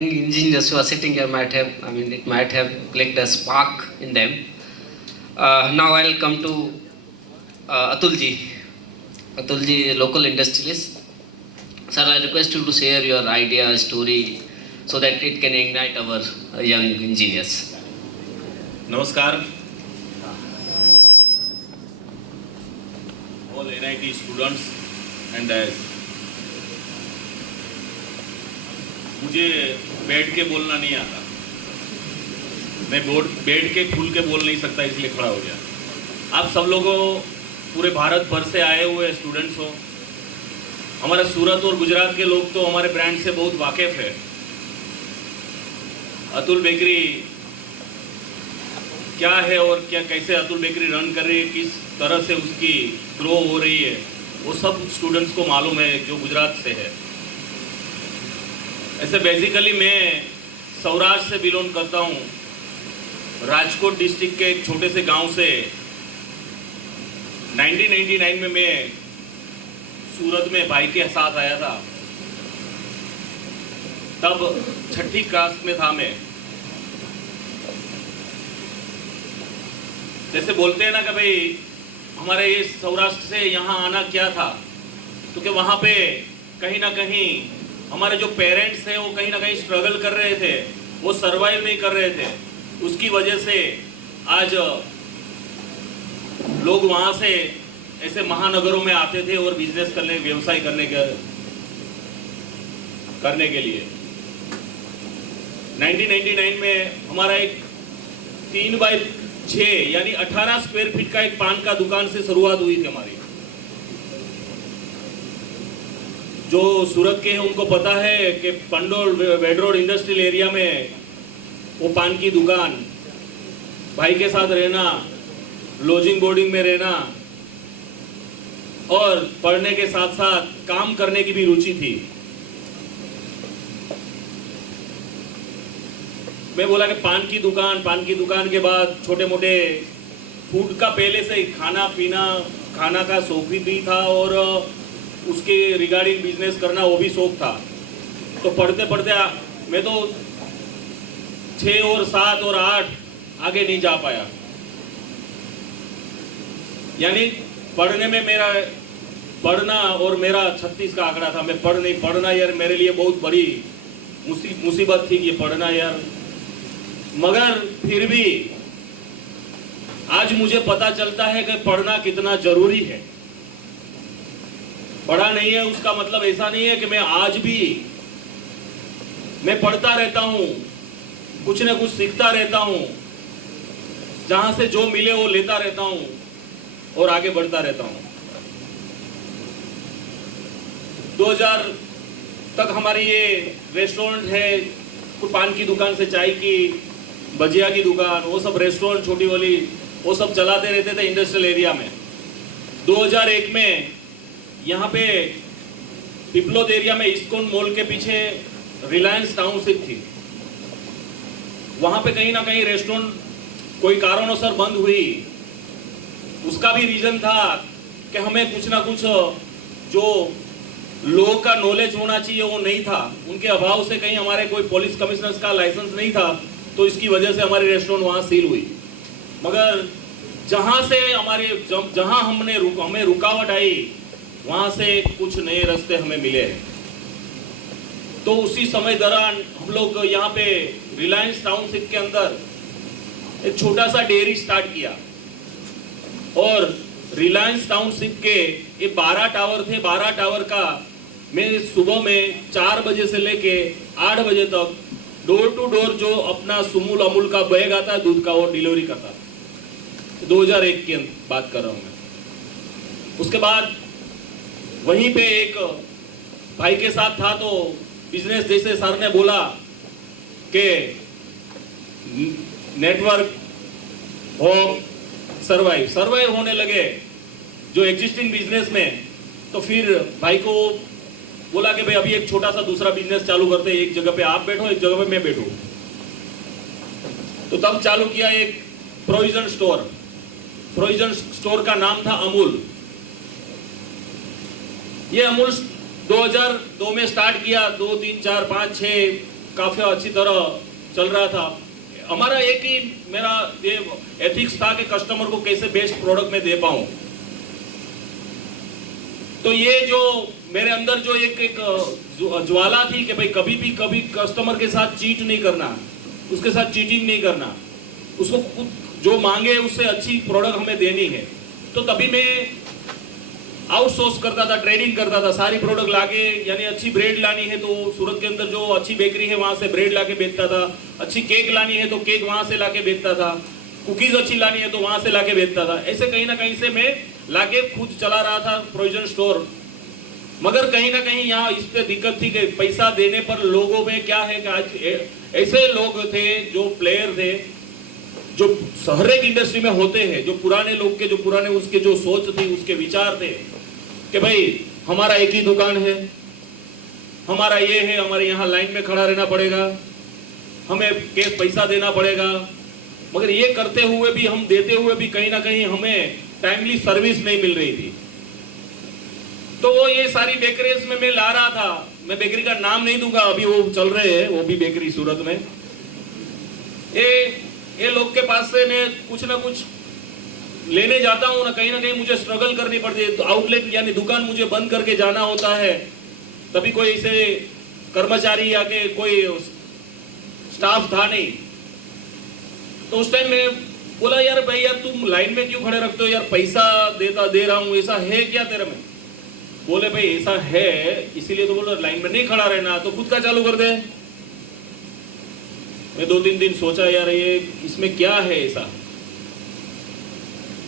engineers who are sitting here might have, it might have clicked a spark in them. Now I'll come to Atulji. Atulji, local industrialist. Sir, I request you to share your idea, story, so that it can ignite our young engineers. नमस्कार all NIT students and मुझे बैठ के बोलना नहीं आता, मैं बैठ के खुल के बोल नहीं सकता, इसलिए खड़ा हो गया। आप सब लोगों पूरे भारत भर से आए हुए स्टूडेंट्स हो, हमारा सूरत और गुजरात के लोग तो हमारे ब्रांड से बहुत वाकिफ है। अतुल बेकरी क्या है और क्या कैसे अतुल बेकरी रन कर रही है, किस तरह से उसकी ग्रो हो रही है, वो सब स्टूडेंट्स को मालूम है जो गुजरात से है। ऐसे बेसिकली मैं सौराष्ट्र से बिलोंग करता हूँ, राजकोट डिस्ट्रिक्ट के एक छोटे से गांव से 1999 में मैं सूरत में भाई के साथ आया था। तब 6ठी क्लास में था मैं। जैसे बोलते हैं ना कि भाई हमारे ये सौराष्ट्र से यहाँ आना क्या था, तो कि वहाँ पे कहीं ना कहीं हमारे जो पेरेंट्स हैं वो कहीं ना कहीं स्ट्रगल कर रहे थे, वो सर्वाइव नहीं कर रहे थे। उसकी वजह से आज लोग वहाँ से ऐसे महानगरों में आते थे और बिजनेस करने, व्यवसाय करने के लिए 1999 में हमारा एक 3x6 यानी 18 स्क्वायर फीट का एक पान का दुकान से शुरुआत हुई थी हमारी। जो सूरत के हैं उनको पता है कि पंडोल वेडरोड इंडस्ट्रियल एरिया में वो पान की दुकान, भाई के साथ रहना, लॉजिंग बोर्डिंग में रहना और पढ़ने के साथ साथ काम करने की भी रुचि थी। मैं बोला कि पान की दुकान के बाद छोटे मोटे फूड का पहले से खाना का शौक भी था और उसके रिगार्डिंग बिजनेस करना वो भी शौक था। तो पढ़ते पढ़ते मैं तो 6 और 7 और 8 आगे नहीं जा पाया। यानी पढ़ना और मेरा 36 का आंकड़ा था। मैं पढ़ना यार मेरे लिए बहुत बड़ी मुसीबत थी कि पढ़ना यार, मगर फिर भी आज मुझे पता चलता है कि पढ़ना कितना जरूरी है। पढ़ा नहीं है उसका मतलब ऐसा नहीं है कि मैं आज भी मैं पढ़ता रहता हूँ, कुछ न कुछ सीखता रहता हूँ, जहां से जो मिले वो लेता रहता हूँ और आगे बढ़ता रहता हूँ। 2000 तक हमारी ये रेस्टोरेंट है, कुछ पान की दुकान से चाय की, भजिया की दुकान, वो सब रेस्टोरेंट छोटी वाली वो सब चलाते रहते थे इंडस्ट्रियल एरिया में। 2001 में यहाँ पे पिपलोद एरिया में इस्कॉन मॉल के पीछे रिलायंस टाउनशिप थी। वहां पे कहीं ना कहीं रेस्टोरेंट कोई कारणों बंद हुई। उसका भी रीजन था कि हमें कुछ ना कुछ जो लोगों का नॉलेज होना चाहिए वो नहीं था। उनके अभाव से कहीं हमारे कोई पुलिस कमिश्नर का लाइसेंस नहीं था, तो इसकी वजह से हमारी रेस्टोरेंट वहां सील हुई। मगर जहां हमें रुकावट आई, वहां से कुछ नए रास्ते हमें मिले हैं। तो उसी समय दौरान हम लोग यहाँ पे रिलायंस टाउनशिप के अंदर एक छोटा सा डेयरी स्टार्ट किया और रिलायंस टाउनशिप के ये 12 टावर थे। 12 टावर का मैं सुबह में 4 बजे से लेके 8 बजे तक डोर टू डोर जो अपना सुमूल अमूल का बैग आता है दूध का, वो डिलीवरी करता था। 2001 की बात कर रहा हूँ मैं। उसके बाद वहीं पे एक भाई के साथ था, तो बिजनेस जैसे सर ने बोला कि नेटवर्क हो सर्वाइव होने लगे जो एग्जिस्टिंग बिजनेस में, तो फिर भाई को बोला कि भाई अभी एक छोटा सा दूसरा बिजनेस चालू करते हैं, एक जगह पे आप बैठो, एक जगह पे मैं बैठूं। तो तब चालू किया एक प्रोविजन स्टोर का नाम था अमूल। ये अमूल 2002 में स्टार्ट किया, 2, 3, 4, 5, 6 काफ़ी अच्छी तरह चल रहा था। हमारा एक ही मेरा ये एथिक्स था कि कस्टमर को कैसे बेस्ट प्रोडक्ट मैं दे पाऊँ। तो ये जो मेरे अंदर जो एक ज्वाला थी कि भाई कभी कस्टमर के साथ चीट नहीं करना, उसके साथ चीटिंग नहीं करना, उसको जो मांगे उससे अच्छी प्रोडक्ट हमें देनी है। तो तभी मैं आउटसोर्स करता था, ट्रेडिंग करता था, सारी प्रोडक्ट लाके, यानी अच्छी ब्रेड लानी है तो सूरत के अंदर जो अच्छी बेकरी है वहाँ से ब्रेड लाके बेचता था, अच्छी केक लानी है तो केक वहाँ से लाके बेचता था, कुकीज़ अच्छी लानी है तो वहाँ से लाके बेचता था। ऐसे कहीं ना कहीं से मैं लाके खुद चला रहा था प्रोविजन स्टोर। मगर कहीं ना कहीं यहाँ इस पे दिक्कत थी कि पैसा देने पर लोगों में क्या है कि आज ऐसे लोग थे जो प्लेयर थे जो हर एक इंडस्ट्री में होते हैं, जो पुराने लोग के जो पुराने उसके जो सोच थी, उसके विचार थे कि भाई हमारा एक ही दुकान है, हमारा ये है, हमारे यहाँ लाइन में खड़ा रहना पड़ेगा, हमें कैश पैसा देना पड़ेगा। मगर ये करते हुए भी, हम देते हुए भी कहीं ना कहीं हमें टाइमली सर्विस नहीं मिल रही थी। तो वो ये सारी बेकरीज में मैं ला रहा था। मैं बेकरी का नाम नहीं दूंगा, अभी वो चल रहे हैं वो भी बेकरी सूरत में। ये लोग के पास से मैं कुछ ना कुछ लेने जाता हूँ ना कहीं मुझे स्ट्रगल करनी पड़ती है। तो आउटलेट यानी दुकान मुझे बंद करके जाना होता है, तभी कोई ऐसे कर्मचारी या के कोई स्टाफ था नहीं। तो उस टाइम में बोला, यार भाई यार तुम लाइन में क्यों खड़े रखते हो यार, पैसा दे रहा हूँ, ऐसा है क्या तेरे में? बोले भाई ऐसा है इसीलिए तो बोलो लाइन में नहीं खड़ा रहना, तो खुद का चालू कर दे। मैं 2-3 दिन सोचा, यार ये इसमें क्या है ऐसा,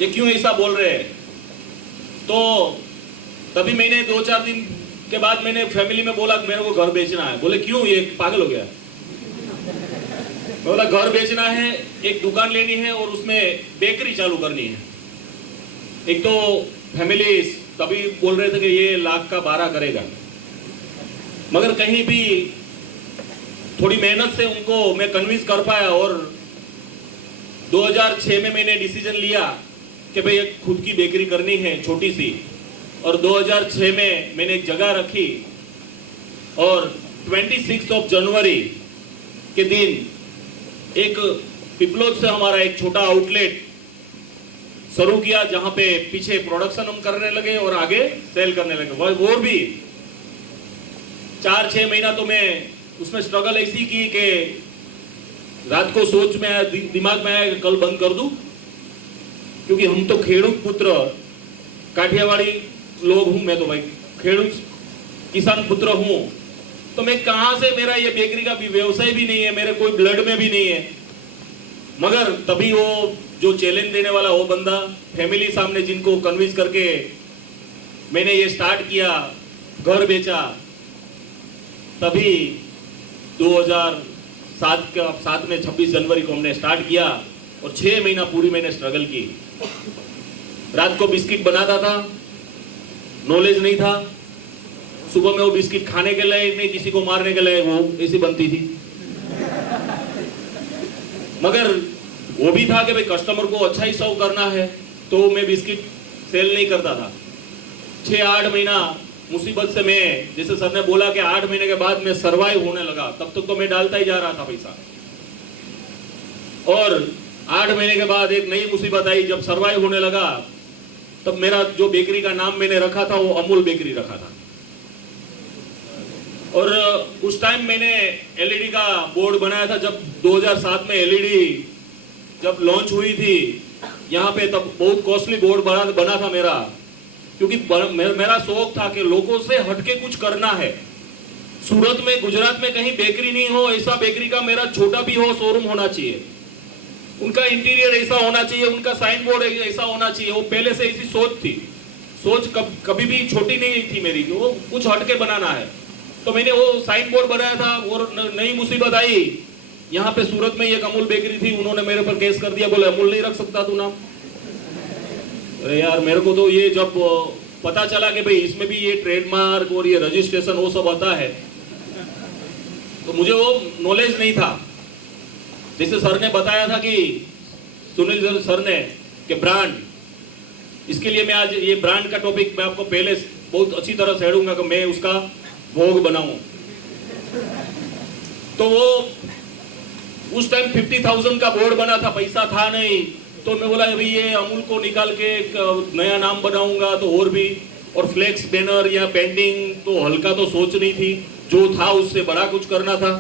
ये क्यों ऐसा बोल रहे हैं। तो तभी मैंने 2-4 दिन के बाद मैंने फैमिली में बोला मेरे को घर बेचना है। बोले क्यों, ये पागल हो गया? बोला घर बेचना है, एक दुकान लेनी है और उसमें बेकरी चालू करनी है। एक तो फैमिली तभी बोल रहे थे कि ये लाख का 12 करेगा, मगर कहीं भी थोड़ी मेहनत से उनको मैं कन्विंस कर पाया और 2006 में मैंने डिसीजन लिया कि भाई खुद की बेकरी करनी है छोटी सी। और 2006 में मैंने एक जगह रखी और 26 जनवरी के दिन एक पिपलोद से हमारा एक छोटा आउटलेट शुरू किया, जहां पे पीछे प्रोडक्शन हम करने लगे और आगे सेल करने लगे। वो भी 4-6 महीना तो मैं उसमें स्ट्रगल ऐसी की कि रात को सोच में आया, दिमाग में आया कल बंद कर दूं, क्योंकि हम तो खेडूत पुत्र काठियावाड़ी लोग हूं, मैं तो भाई खेडूत किसान पुत्र हूं, तो मैं कहां से, मेरा ये बेकरी का भी व्यवसाय भी नहीं है, मेरे कोई ब्लड में भी नहीं है। मगर तभी वो जो चैलेंज देने वाला वो बंदा फैमिली सामने, जिनको कन्विंस करके मैंने ये स्टार्ट किया, घर बेचा, तभी 2007 में 26 जनवरी को हमने स्टार्ट किया और 6 महीना पूरी मैंने स्ट्रगल की। रात को बिस्किट बनाता था, नॉलेज नहीं था, सुबह में वो बिस्किट खाने के लिए नहीं, किसी को मारने के लिए, वो ऐसी बनती थी। मगर वो भी था कि भाई कस्टमर को अच्छा ही सर्व करना है, तो मैं बिस्किट सेल नहीं करता था। 6-8 महीना मुसीबत से मैं, जैसे सर ने बोला कि 8 महीने के बाद मैं सर्वाइव होने लगा, तब तक तो मैं डालता ही जा रहा था पैसा। और 8 महीने के बाद एक नई मुसीबत आई, जब सर्वाइव होने लगा तब मेरा जो बेकरी का नाम मैंने रखा था वो अमूल बेकरी रखा था। और उस टाइम मैंने एलईडी का बोर्ड बनाया था, जब 2007 में एलईडी जब लॉन्च हुई थी यहाँ पे, तब बहुत कॉस्टली बोर्ड बना था मेरा, क्योंकि मेरा शौक था कि लोगों से हटके कुछ करना है। सूरत में, गुजरात में कहीं बेकरी नहीं हो, ऐसा बेकरी का मेरा छोटा भी हो शोरूम होना चाहिए, उनका इंटीरियर ऐसा होना चाहिए, उनका साइन बोर्ड ऐसा होना चाहिए। वो पहले से ऐसी सोच थी, सोच कभी भी छोटी नहीं थी मेरी कि वो कुछ हटके बनाना है। तो मैंने वो साइन बोर्ड बनाया था और नई मुसीबत आई यहाँ पे सूरत में, एक अमूल बेकरी थी, उन्होंने मेरे पर केस कर दिया, बोले अमूल नहीं रख सकता तू नाम। अरे यार, मेरे को तो ये जब पता चला कि भाई इसमें भी ये ट्रेडमार्क और ये रजिस्ट्रेशन वो सब आता है, तो मुझे वो नॉलेज नहीं था। जैसे सर ने बताया था कि सुनील सर ने कि ब्रांड, इसके लिए मैं आज ये ब्रांड का टॉपिक मैं आपको पहले बहुत अच्छी तरह छेड़ूंगा कि मैं उसका भोग बनाऊं। तो वो उस टाइम 50,000 का बोर्ड बना था, पैसा था नहीं, तो मैं बोला अभी ये अमूल को निकाल के एक नया नाम बनाऊंगा तो और फ्लेक्स बैनर या पेंटिंग तो हल्का तो सोच नहीं थी, जो था उससे बड़ा कुछ करना था।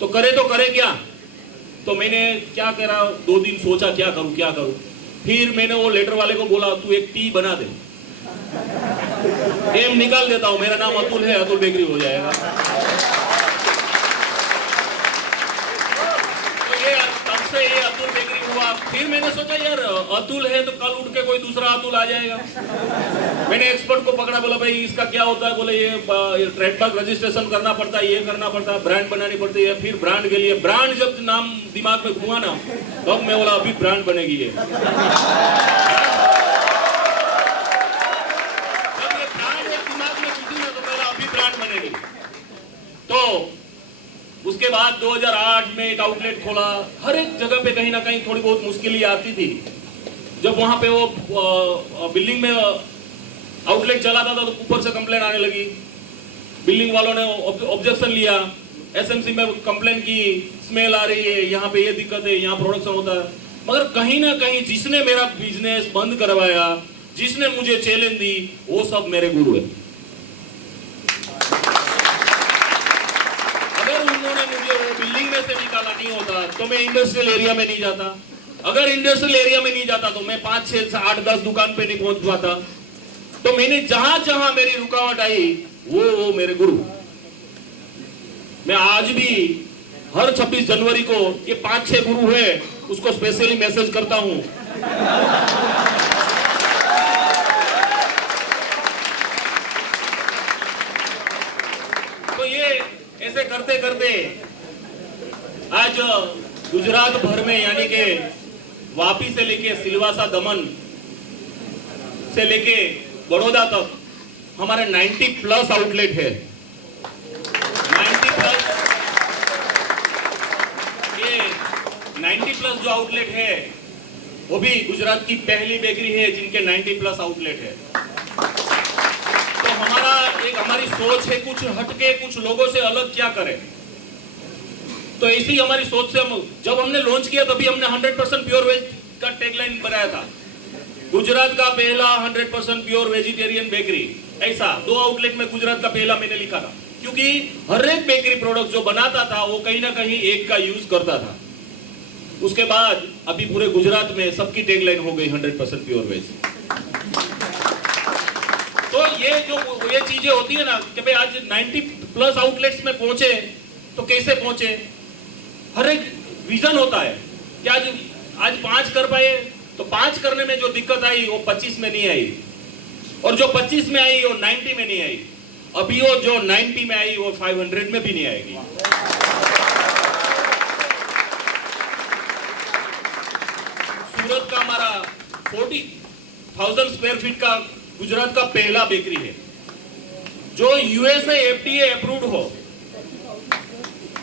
तो करे क्या, तो मैंने क्या करा, 2 दिन सोचा क्या करूं। फिर मैंने वो लेटर वाले को बोला तू एक टी बना दे, एम निकाल देता हूं, मेरा नाम अतुल है, अतुल बेकरी हो जाएगा। तो ये तब से ये अतुल बेकरी हुआ। फिर मैंने सोचा यार अतुल है तो कल उठ के कोई दूसरा अतुल आ जाएगा। मैंने एक्सपर्ट को पकड़ा, बोला भाई इसका क्या होता है, बोले ये ट्रेडमार्क रजिस्ट्रेशन करना पड़ता है, ये करना पड़ता है, ब्रांड बनानी पड़ती है। फिर ब्रांड के लिए ब्रांड जब नाम दिमाग में घुमा ना, तब मैं बोला अभी ब्रांड बनेगी ये। तो उसके बाद 2008 में एक आउटलेट खोला। हर एक जगह पे कहीं ना कहीं थोड़ी बहुत मुश्किलें आती थी। जब वहां पे वो बिल्डिंग में आउटलेट चलाता था तो ऊपर से कंप्लेन आने लगी, बिल्डिंग वालों ने ऑब्जेक्शन लिया, एसएमसी में कंप्लेन की, स्मेल आ रही है, यहाँ पे ये दिक्कत है, यहाँ प्रोडक्शन होता है। मगर कहीं ना कहीं जिसने मेरा बिजनेस बंद करवाया, जिसने मुझे चैलेंज दी, वो सब मेरे गुरु है। उन्होंने मुझे वो बिल्डिंग में से निकाला नहीं होता तो मैं इंडस्ट्रियल एरिया में नहीं जाता। अगर इंडस्ट्रियल एरिया में नहीं जाता तो मैं 5, 6, 8, 10 दुकान पे नहीं पहुंच पाता। तो मैंने जहां मेरी रुकावट आई वो मेरे गुरु। मैं आज भी हर 26 जनवरी को ये 5-6 गुरु है उसको स्पेशली मैसेज करता हूं। तो ये ऐसे करते करते आज गुजरात भर में, यानी के वापी से लेके सिलवासा, दमन से लेके बड़ौदा तक हमारे 90+ आउटलेट है। 90+, ये 90+ जो आउटलेट है वो भी गुजरात की पहली बेकरी है जिनके 90+ आउटलेट है। तो हमारी सोच है कुछ हटके, कुछ लोगों से अलग क्या करें। तो ऐसी हमारी सोच से जब हमने लॉन्च किया तभी हमने 100% प्योर वेज का टैगलाइन बनाया था, गुजरात का पहला 100% प्योर वेजिटेरियन बेकरी। ऐसा 2 आउटलेट में गुजरात का पहला मैंने लिखा था, क्योंकि हर एक बेकरी प्रोडक्ट जो बनाता था वो कहीं ना कहीं एक का यूज करता था। उसके बाद अभी पूरे गुजरात में सबकी टैगलाइन हो गई 100% प्योर वेज। तो ये चीजें होती है ना कि भाई आज 90+ आउटलेट्स में पहुंचे तो कैसे पहुंचे, हर एक विजन होता है कि आज 5 कर पाए, तो 5 करने में जो दिक्कत आई वो 25 में नहीं आई, और जो 25 में आई वो 90 में नहीं आई, अभी वो जो 90 में आई वो 500 में भी नहीं आएगी। सूरत का हमारा 40,000 स्क्वायर फीट का गुजरात का पहला बेकरी है जो यूएसए एफडीए अप्रूव्ड हो।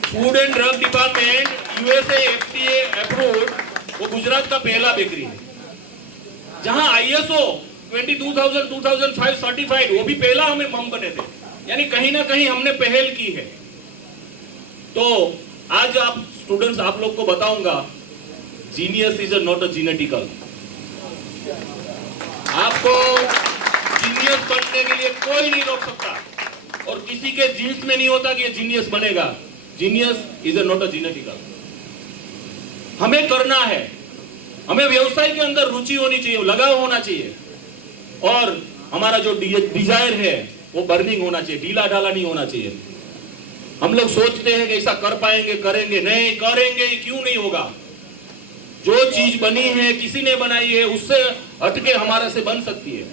Food and drug department USA FDA approved, वो गुजरात का पहला बेकरी है। जहां आईएसओ 22,000 2005 सर्टिफाइड, वो भी पहला हम बने थे। यानी कहीं ना कहीं हमने पहल की है। तो आज आप स्टूडेंट्स, आप लोग को बताऊंगा, genius is not a genetical. आपको जीनियस बनने के लिए कोई नहीं रोक सकता, और किसी के जीन्स में नहीं होता कि ये जीनियस बनेगा। Genius is not a genetical. हमें करना है, हमें व्यवसाय के अंदर रुचि होनी चाहिए, लगाव होना चाहिए, और हमारा जो डिजायर है वो बर्निंग होना चाहिए, ढीला ढाला नहीं होना चाहिए। हम लोग सोचते हैं कि ऐसा कर पाएंगे, करेंगे, नहीं करेंगे, क्यों नहीं होगा। जो चीज बनी है, किसी ने बनाई है, उससे हटके हमारे से बन सकती है।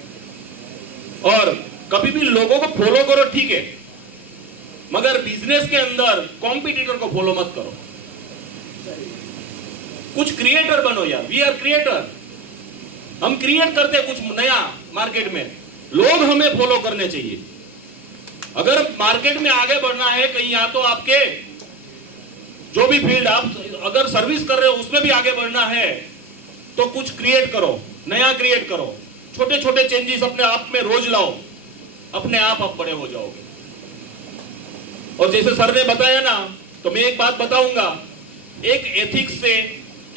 और कभी भी लोगों को फॉलो करो, ठीक है, मगर बिजनेस के अंदर कॉम्पिटिटर को फॉलो मत करो। कुछ क्रिएटर बनो यार। We are creator. हम क्रिएट करते कुछ नया मार्केट में, लोग हमें फॉलो करने चाहिए। अगर मार्केट में आगे बढ़ना है कहीं, या तो आपके जो भी फील्ड आप अगर सर्विस कर रहे हो उसमें भी आगे बढ़ना है, तो कुछ क्रिएट करो, नया क्रिएट करो, छोटे छोटे चेंजेस अपने आप में रोज लाओ, अपने आप बड़े हो जाओगे। और जैसे सर ने बताया ना तो मैं एक बात बताऊंगा, एक एथिक्स से,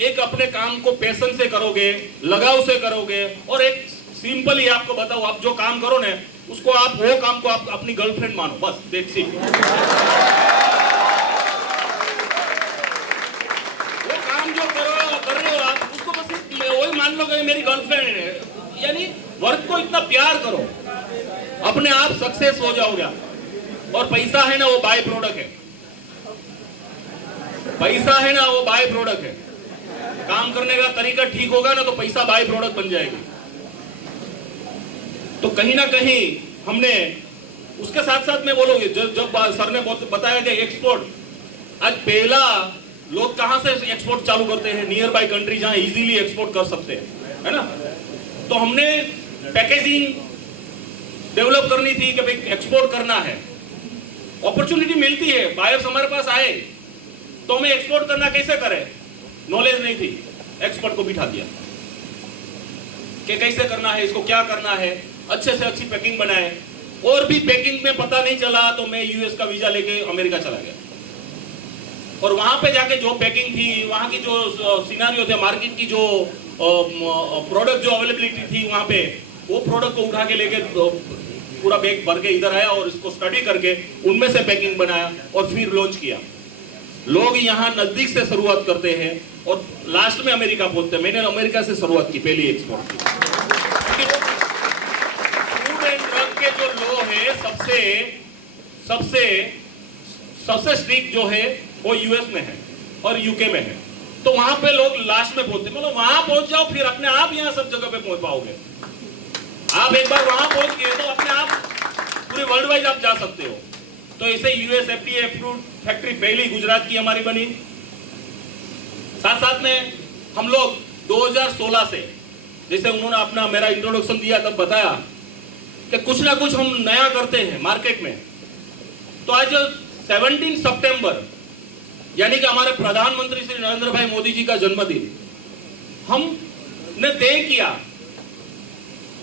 एक अपने काम को पैशन से करोगे, लगाव से करोगे, और एक सिंपली आपको बताओ, आप जो काम करो ना उसको आप, वो काम को आप अपनी गर्लफ्रेंड मानो, बस दैट्स इट। वो काम जो कर रहे हो आप, उसको बस वही मान लो कि मेरी गर्लफ्रेंड है, यानी वर्क को इतना प्यार करो, अपने आप सक्सेस हो जाओगे। और पैसा है ना वो बाय प्रोडक्ट है, पैसा है ना वो बाय प्रोडक्ट है। काम करने का तरीका ठीक होगा ना तो पैसा बाय प्रोडक्ट बन जाएगी। तो कहीं ना कहीं हमने उसके साथ साथ में बोलोगे, जब सर ने बताया कि एक्सपोर्ट, आज पहला लोग कहां से एक्सपोर्ट चालू करते हैं, नियर बाय कंट्री जहां इजीली एक्सपोर्ट कर सकते हैं, है ना। तो हमने पैकेजिंग डेवलप करनी थी कि भाई एक्सपोर्ट करना है, अपॉर्चुनिटी मिलती है, बायर्स हमारे पास आए, तो हमें एक्सपोर्ट करना कैसे करें, नॉलेज नहीं थी, एक्सपर्ट को बिठा दिया कि कैसे करना है, इसको क्या करना है, अच्छे से अच्छी पैकिंग बनाए। और भी पैकिंग में पता नहीं चला तो मैं यूएस का वीजा लेके अमेरिका चला गया, और वहां पे जाके जो पैकिंग थी, वहां की जो सिनारियो थे, मार्केट की जो प्रोडक्ट जो अवेलेबिलिटी थी वहां पे, वो प्रोडक्ट को उठा के लेके पूरा बैग भर के इधर आया और इसको स्टडी करके उनमें से पैकिंग बनाया और फिर लॉन्च किया। लोग यहाँ नजदीक से शुरुआत करते हैं और लास्ट में अमेरिका पहुंचते हैं। मैंने अमेरिका से शुरुआत की पहली एक्सपोर्ट की। फूड एंड ड्रग के जो लॉ है सबसे स्ट्रिक्ट जो है वो यूएस में है और यूके में है, तो वहां पे लोग लास्ट में पहुंचते, मतलब वहां पहुंच जाओ फिर अपने आप यहाँ सब जगह पे पहुंच पाओगे। आप एक बार वहां पहुंच गए तो अपने आप पूरे वर्ल्ड वाइड आप जा सकते हो। तो ऐसे यूएस एफडीए अप्रूव्ड फैक्ट्री पहली गुजरात की हमारी बनी। साथ साथ में हम लोग 2016 से, जैसे उन्होंने अपना मेरा इंट्रोडक्शन दिया तब बताया कि कुछ ना कुछ हम नया करते हैं मार्केट में। तो आज 17 सितंबर यानी कि हमारे प्रधानमंत्री श्री नरेंद्र भाई मोदी जी का जन्मदिन हमने तय किया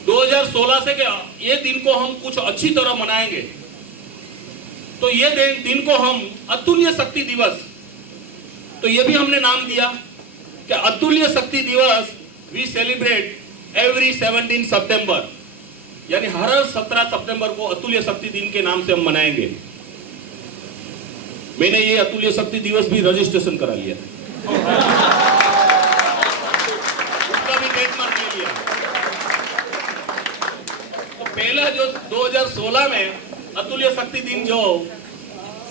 2016 से कि ये दिन को हम कुछ अच्छी तरह मनाएंगे। तो ये दिन को हम अतुल्य शक्ति दिवस, तो ये भी हमने नाम दिया कि अतुल्य शक्ति दिवस वी सेलिब्रेट एवरी 17 सितंबर, यानी हर 17 सितंबर को अतुल्य शक्ति दिन के नाम से हम मनाएंगे। मैंने ये अतुल्य शक्ति दिवस भी रजिस्ट्रेशन करा लिया, उसका भी ट्रेडमार्क ले लिया। तो पहला जो 2016 में अतुल्य शक्ति दिन जो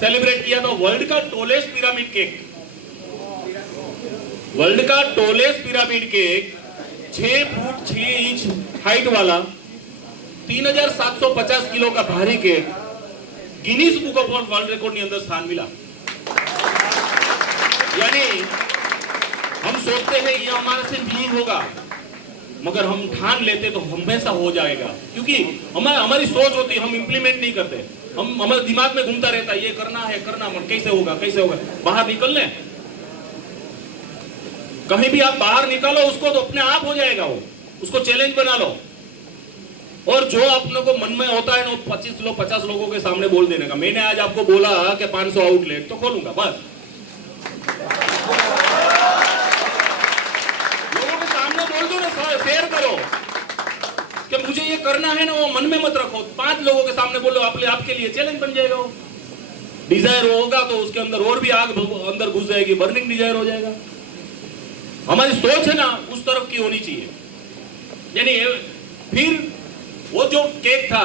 सेलिब्रेट किया था, वर्ल्ड का टोलेस्ट पिरामिड केक, वर्ल्ड का tallest pyramid cake 6 foot 6 inch height वाला 3750 किलो का भारी cake Guinness book of world record के अंदर स्थान मिला। यानी हम सोचते हैं ये हमारे से नहीं होगा, मगर हम ठान लेते तो हमेशा हो जाएगा, क्योंकि हमारी सोच होती है, हम इंप्लीमेंट नहीं करते, हम हमारे दिमाग में घूमता रहता है ये करना है, कैसे होगा बाहर निकल ले, कहीं भी आप बाहर निकालो उसको तो अपने आप हो जाएगा, वो उसको चैलेंज बना लो। और जो अपने को मन में होता है ना, 50 लोगों के सामने बोल देने का। मैंने आज आपको बोला कि 500 आउटलेट तो खोलूंगा, बस लोगों के सामने बोल दो ना, शेयर करो कि मुझे ये करना है ना, वो मन में मत रखो। 5 लोगों के सामने बोलो, आपके लिए चैलेंज बन जाएगा। वो डिजायर होगा तो उसके अंदर और भी आग अंदर घुस जाएगी, बर्निंग डिजायर हो जाएगा। हमारी सोच है ना उस तरफ की होनी चाहिए। यानी फिर वो जो केक था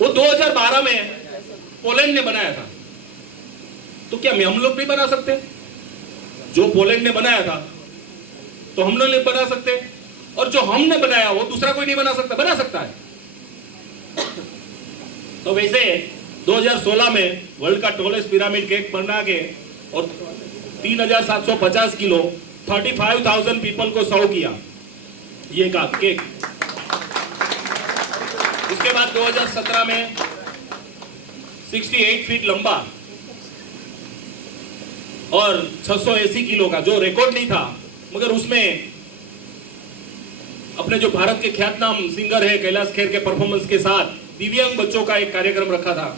वो 2012 में पोलैंड ने बनाया था, तो क्या हम लोग नहीं बना सकते? जो पोलैंड ने बनाया था तो हम लोग नहीं बना सकते, और जो हमने बनाया वो दूसरा कोई नहीं बना सकता, बना सकता है। तो वैसे 2016 में वर्ल्ड का टॉलेस्ट पिरामिड केक बना के और 3750 किलो 35,000 पीपल को सर्व किया ये का केक। उसके बाद 2017 में 68 फीट लंबा और 680 किलो का, जो रिकॉर्ड नहीं था, मगर उसमें अपने जो भारत के ख्यातनाम सिंगर है कैलाश खेर के परफॉर्मेंस के साथ दिव्यांग बच्चों का एक कार्यक्रम रखा था।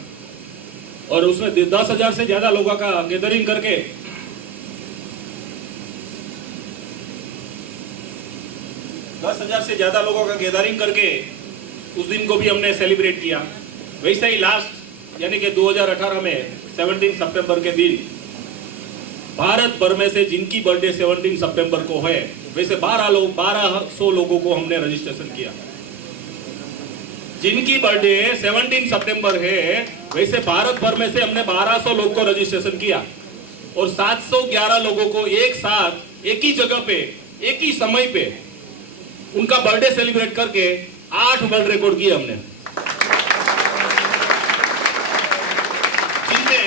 और उसमें 10,000 से ज्यादा लोगों का गैदरिंग करके 10,000 से ज्यादा लोगों का गैदरिंग करके उस दिन को भी हमने सेलिब्रेट किया। वैसे ही लास्ट यानी कि 2018 में 17 सितंबर के दिन भारत भर में से जिनकी बर्थडे 17 सितंबर को है वैसे 1200 लोगों को हमने रजिस्ट्रेशन किया। जिनकी बर्थडे 17 सितंबर है वैसे भारत भर में से हमने 1200 लोगों को रजिस्ट्रेशन किया और 711 लोगों को एक साथ एक ही जगह पे एक ही समय पे उनका बर्थडे सेलिब्रेट करके 8 वर्ल्ड रिकॉर्ड किए हमने, जिनमें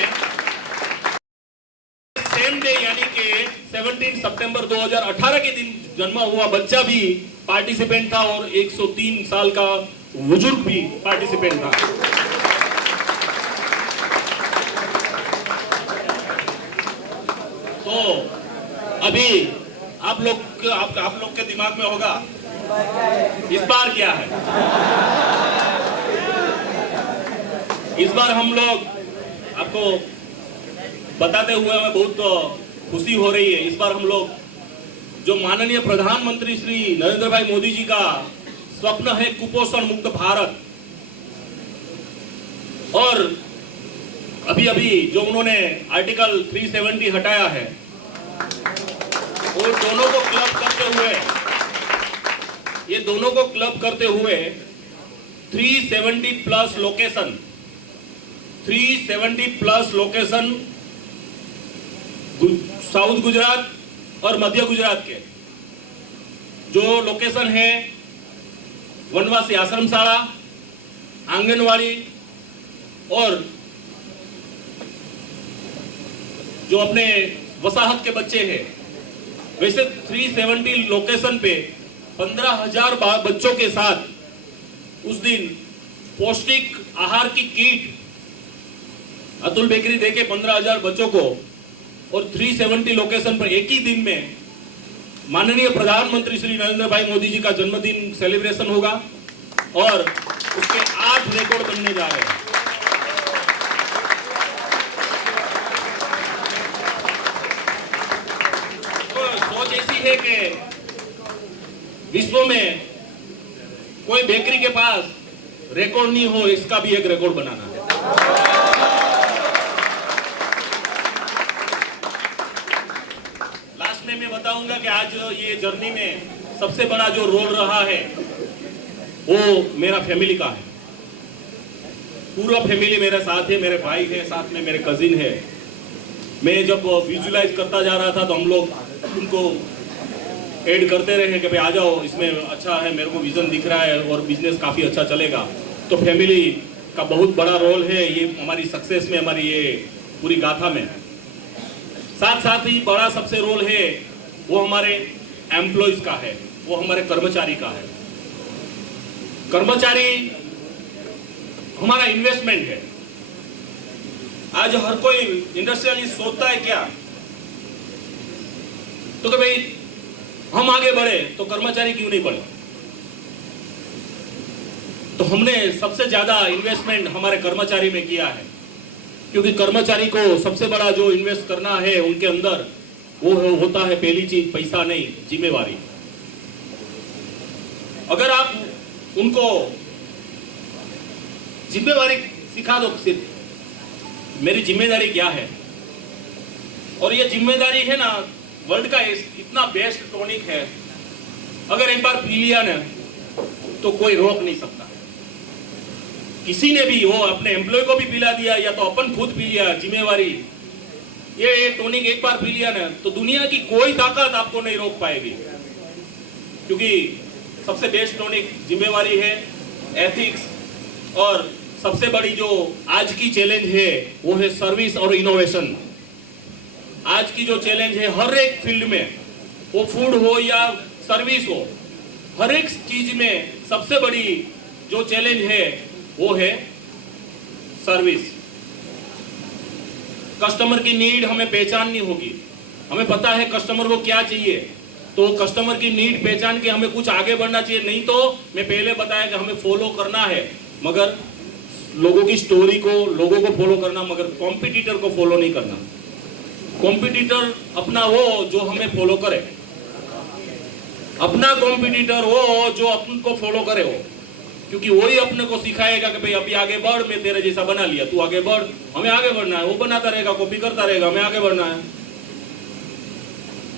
सेम डे यानी कि 17 सितंबर 2018 के दिन जन्मा हुआ बच्चा भी पार्टिसिपेंट था और 103 साल का बुजुर्ग भी पार्टिसिपेंट था। तो अभी आप लोग के दिमाग में होगा इस बार क्या है। इस बार हम लोग आपको बताते हुए हमें बहुत खुशी हो रही है। इस बार हम लोग जो माननीय प्रधानमंत्री श्री नरेंद्र भाई मोदी जी का स्वप्न है कुपोषण मुक्त भारत, और अभी अभी जो उन्होंने आर्टिकल 370 हटाया है वो दोनों को क्लब करते हुए 370 प्लस लोकेशन साउथ गुजरात और मध्य गुजरात के जो लोकेशन है वनवासी आश्रमशाला, आंगनवाड़ी और जो अपने वसाहत के बच्चे हैं, वैसे 370 लोकेशन पे 15,000 बच्चों के साथ उस दिन पौष्टिक आहार की किट अतुल बेकरी देके 15,000 बच्चों को, और 370 लोकेशन पर एक ही दिन में माननीय प्रधानमंत्री श्री नरेंद्र भाई मोदी जी का जन्मदिन सेलिब्रेशन होगा और उसके 8 रिकॉर्ड बनने जा रहे हैं। तो सोच ऐसी है कि विश्व में कोई बेकरी के पास रिकॉर्ड नहीं हो, इसका भी एक रिकॉर्ड बनाना है। लास्ट में मैं बताऊंगा कि आज ये जर्नी में सबसे बड़ा जो रोल रहा है वो मेरा फैमिली का है। पूरा फैमिली मेरे साथ है, मेरे भाई है, साथ में मेरे कजिन है। मैं जब विजुलाइज करता जा रहा था तो हम लोग उनको ऐड करते रहे कि भाई आ जाओ, इसमें अच्छा है, मेरे को विजन दिख रहा है और बिजनेस काफ़ी अच्छा चलेगा। तो फैमिली का बहुत बड़ा रोल है ये हमारी सक्सेस में, हमारी ये पूरी गाथा में। साथ साथ ही बड़ा सबसे रोल है वो हमारे एम्प्लॉयज का है, वो हमारे कर्मचारी का है। कर्मचारी हमारा इन्वेस्टमेंट है। आज हर कोई इंडस्ट्रियलिस्ट सोचता है क्या तो कि भाई हम आगे बढ़े तो कर्मचारी क्यों नहीं बढ़े। तो हमने सबसे ज्यादा इन्वेस्टमेंट हमारे कर्मचारी में किया है, क्योंकि कर्मचारी को सबसे बड़ा जो इन्वेस्ट करना है उनके अंदर वो होता है पहली चीज पैसा नहीं, जिम्मेवारी। अगर आप उनको जिम्मेवारी सिखा दो, सिर्फ मेरी जिम्मेदारी क्या है, और ये जिम्मेदारी है ना वर्ल्ड का इतना बेस्ट टॉनिक है, अगर एक बार पी लिया ना तो कोई रोक नहीं सकता। किसी ने भी वो अपने एम्प्लॉय को भी पिला दिया या तो अपन खुद पी लिया, जिम्मेवारी ये टॉनिक एक बार पी लिया ना तो दुनिया की कोई ताकत आपको नहीं रोक पाएगी, क्योंकि सबसे बेस्ट टॉनिक जिम्मेवारी है, एथिक्स, और सबसे बड़ी जो आज की चैलेंज है वो है सर्विस और इनोवेशन। आज की जो चैलेंज है हर एक फील्ड में, वो फूड हो या सर्विस हो, हर एक चीज में सबसे बड़ी जो चैलेंज है वो है सर्विस। कस्टमर की नीड हमें पहचाननी होगी। हमें पता है कस्टमर को क्या चाहिए, तो कस्टमर की नीड पहचान के हमें कुछ आगे बढ़ना चाहिए। नहीं तो मैं पहले बताया कि हमें फॉलो करना है, मगर लोगों की स्टोरी को, लोगों को फॉलो करना, मगर कॉम्पिटिटर को फॉलो नहीं करना। कॉम्पिटिटर अपना वो जो हमें फॉलो करे, अपना कॉम्पिटिटर वो जो अपन को फॉलो करे हो, क्योंकि वही अपने को सिखाएगा कि भाई अभी आगे बढ़, मैं तेरे जैसा बना लिया, तू आगे बढ़, हमें आगे बढ़ना है। वो बनाता रहेगा, कॉपी करता रहेगा, हमें आगे बढ़ना है।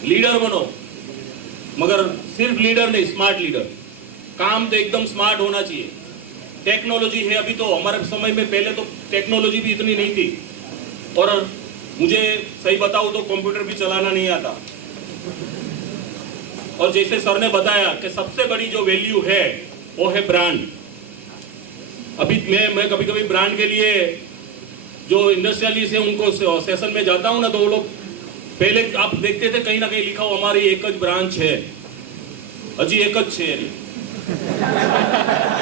लीडर बनो, मगर सिर्फ लीडर नहीं, स्मार्ट लीडर। काम तो एकदम स्मार्ट होना चाहिए। टेक्नोलॉजी है, अभी तो हमारे समय में पहले तो टेक्नोलॉजी भी इतनी नहीं थी, और मुझे सही बताऊं तो कंप्यूटर भी चलाना नहीं आता। और जैसे सर ने बताया कि सबसे बड़ी जो वैल्यू है वो है ब्रांड। अभी मैं कभी कभी ब्रांड के लिए जो इंडस्ट्रियलिस्ट है उनको सेशन में जाता हूं ना, तो वो लोग पहले आप देखते थे कहीं ना कहीं लिखा हो हमारी एक ब्रांच है, अजी एक है।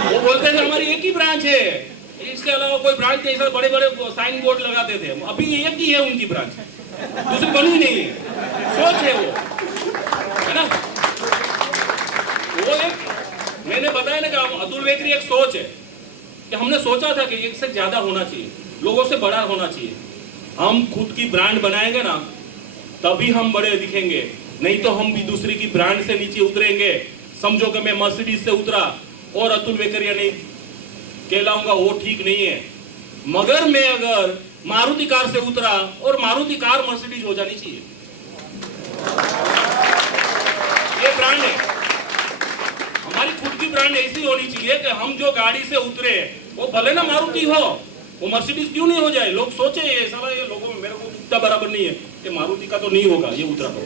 वो बोलते थे हमारी एक ही ब्रांच है, इसके अलावा कोई ब्रांच नहीं। सर बड़े बड़े साइन बोर्ड लगाते थे। अभी एक ही है उनकी ब्रांच, दूसरी बनी नहीं है। सोच है वो, है ना। वो एक मैंने बताया ना कि अतुल बेकरी एक सोच है कि हमने सोचा था कि एक से ज्यादा होना चाहिए, लोगों से बड़ा होना चाहिए। हम खुद की ब्रांड बनाएंगे ना, तभी हम बड़े दिखेंगे, नहीं तो हम भी दूसरी की ब्रांड से नीचे उतरेंगे। समझो कि मैं मर्सिडीज से उतरा और अतुल बेकरिया नहीं कहलाऊंगा, वो ठीक नहीं है। मगर मैं अगर मारुति कार से उतरा और मारुति कार मर्सिडीज हो जानी चाहिए, ये ब्रांड है। हमारी खुद की ब्रांड ऐसी होनी चाहिए कि हम जो गाड़ी से उतरे वो भले ना मारुति हो, वो मर्सिडीज क्यों नहीं हो जाए। लोग सोचे ये साला, ये लोगों में मेरे को उतना बराबर नहीं है कि मारुति का तो नहीं होगा, ये उतरा तो।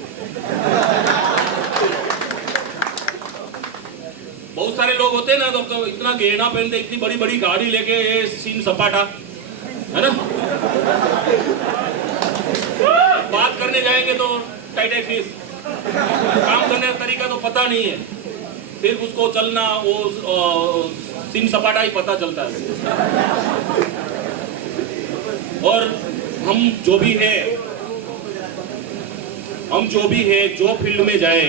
बहुत सारे लोग होते हैं ना, तो इतना गहना पहनते, इतनी बड़ी बड़ी गाड़ी लेके, ये सीन सपाटा, है ना। बात करने जाएंगे तो टाइट फीस, काम करने का तरीका तो पता नहीं है, सिर्फ उसको चलना वो सीन सपाटा ही पता चलता है। और हम जो भी है, जो फील्ड में जाए,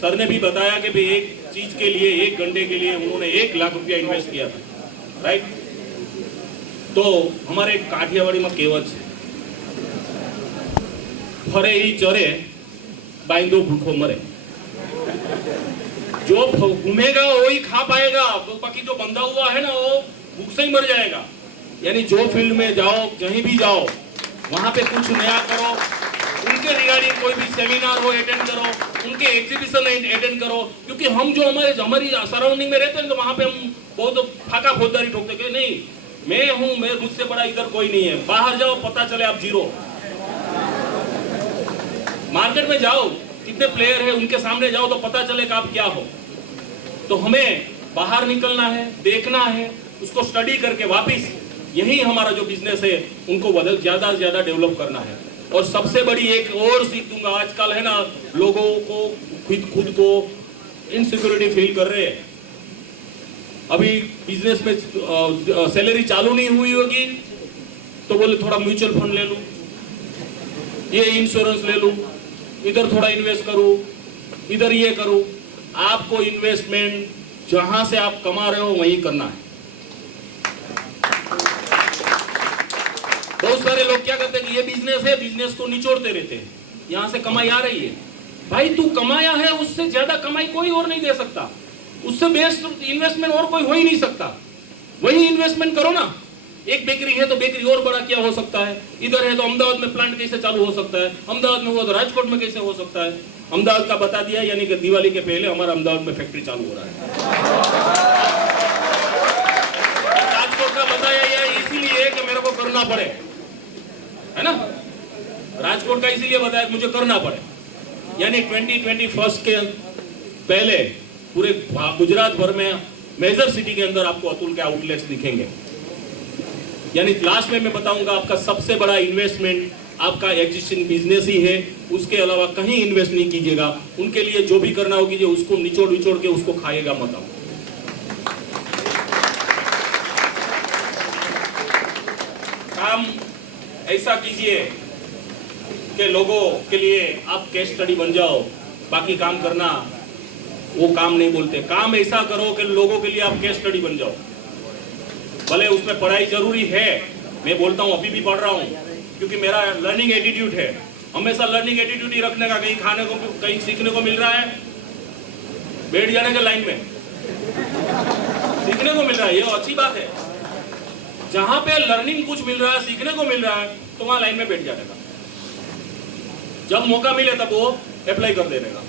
सर ने भी बताया कि भाई एक चीज के लिए, 1 घंटे के लिए उन्होंने 1 लाख रुपया इन्वेस्ट किया था, राइट। तो हमारे काठियावाड़ी में कहेवत है, फरे ही चरे बाइंदो भूखो मरे। जो घूमेगा वो ही खा पाएगा, बाकी जो बंधा हुआ है ना वो भूख से ही मर जाएगा। यानी जो फील्ड में जाओ, कहीं भी जाओ, वहां पे कुछ नया करो, उनके रिगार्डिंग कोई भी सेमिनार हो अटेंड करो, उनके एग्जीबिशन अटेंड करो। क्योंकि हम जो हमारी सराउंडिंग में रहते हैं तो वहां पे हम बहुत फाका फौजदारी ठोकते कि नहीं मैं हूं, मैं मुझसे बड़ा इधर कोई नहीं है। बाहर जाओ, पता चले आप जीरो। मार्केट में जाओ, कितने प्लेयर है उनके सामने जाओ तो पता चले कि आप क्या हो। तो हमें बाहर निकलना है, देखना है, उसको स्टडी करके वापिस यही हमारा जो बिजनेस है उनको ज्यादा से ज्यादा डेवलप करना है। और सबसे बड़ी एक और सीख दूंगा, आजकल है ना लोगों को खुद को इनसिक्योरिटी फील कर रहे हैं। अभी बिजनेस में सैलरी चालू नहीं हुई होगी तो बोले थोड़ा म्यूचुअल फंड ले लूं, ये इंश्योरेंस ले लूं, इधर थोड़ा इन्वेस्ट करूं, इधर ये करूं। आपको इन्वेस्टमेंट जहां से आप कमा रहे हो वहीं करना है। बहुत सारे लोग क्या करते हैं कि ये बिजनेस है, बिजनेस को निचोड़ते रहते हैं, यहां से कमाई आ रही है। भाई तू कमाया है, उससे ज्यादा कमाई कोई और नहीं दे सकता, उससे बेस्ट इन्वेस्टमेंट और कोई हो ही नहीं सकता। वही इन्वेस्टमेंट करो ना। एक बेकरी है तो बेकरी और बड़ा क्या हो सकता है, इधर है तो अहमदाबाद में प्लांट कैसे चालू हो सकता है, अहमदाबाद में हुआ तो राजकोट में कैसे हो सकता है। अहमदाबाद का बता दिया, यानी कि दिवाली के पहले हमारा अहमदाबाद में फैक्ट्री चालू हो रहा है। राजकोट का बताया यह इसीलिए कि मेरे को करना पड़े, है ना। राजकोट का इसीलिए बताया मुझे करना पड़े। यानी 2021 के पहले पूरे गुजरात भर में मेजर सिटी के अंदर आपको अतुल के आउटलेट्स दिखेंगे। यानी लास्ट में मैं बताऊंगा आपका सबसे बड़ा इन्वेस्टमेंट आपका एग्जिस्टिंग बिजनेस ही है, उसके अलावा कहीं इन्वेस्ट नहीं कीजिएगा। उनके लिए जो भी करना होगी जो उसको निचोड़ के उसको खाएगा मत आओ। काम ऐसा कीजिए कि लोगों के लिए आप केस स्टडी बन जाओ। बाकी काम करना वो काम नहीं बोलते, काम ऐसा करो कि लोगों के लिए आप केस स्टडी बन जाओ। भले उसमें पढ़ाई जरूरी है, मैं बोलता हूँ अभी भी पढ़ रहा हूँ, क्योंकि मेरा लर्निंग एटीट्यूड है। हमेशा लर्निंग एटीट्यूड ही रखने का, कहीं खाने को, कहीं सीखने को मिल रहा है, बैठ जाने के लाइन में सीखने को मिल रहा है, ये अच्छी बात है। जहां पे लर्निंग कुछ मिल रहा है, सीखने को मिल रहा है, तो वहां लाइन में बैठ जाने का। जब मौका मिले तब वो अप्लाई कर देने का,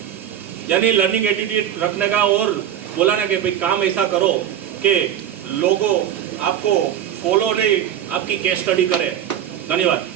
यानी लर्निंग एटीट्यूड रखने का और बोलाने के भाई काम ऐसा करो कि लोगों आपको फॉलो नहीं, आपकी केस स्टडी करे। धन्यवाद।